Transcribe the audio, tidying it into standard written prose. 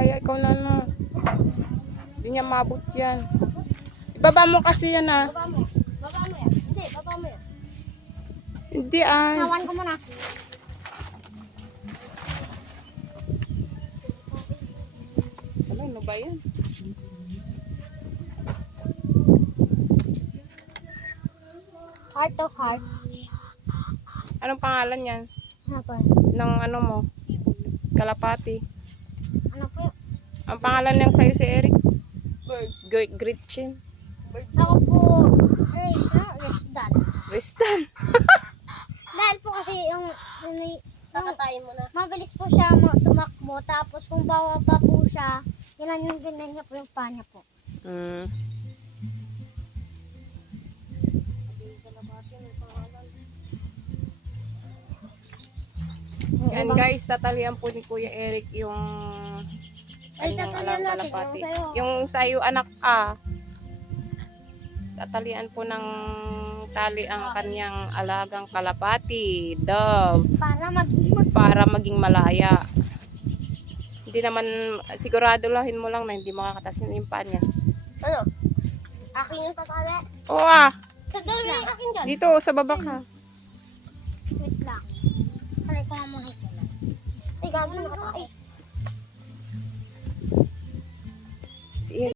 kaya ikaw na na. Hindi niya mabot yan. Ibaba mo kasi yan ah. Baba mo. Baba mo yan. Hindi, baba mo yan. Hindi ah. Hawan ko muna. Ano ba yan? Heart to heart. Anong pangalan yan? Ano po? Ng ano mo? Kalapati. Ano po? Ang pangalan niyang sa'yo si Eric? Gretchen. Ako po, Rizdan. Ristan. Dahil po kasi yung nakatayin mo na. Mabilis po siya tumakbo. Tapos kung bababa po siya, yan yung ganyan niya po yung paa niya po. Mm. Yan guys, tatalian po ni Kuya Eric yung Ay, kanyang tatalian natin kalapati. yung sayo. Yung sayo anak A. Tatalian po ng tali ang kanyang alagang kalapati, dove, para maging malaya. Hindi naman, sigurado lahin mo lang na hindi makakatasin yung paa niya. Ano? Akin yung tatali? Oo ah, Tatali yung akin dyan. dito sa baba ka. Wait lang. Halay ko nga muna ito lang. Ay, gagawin nakatakas.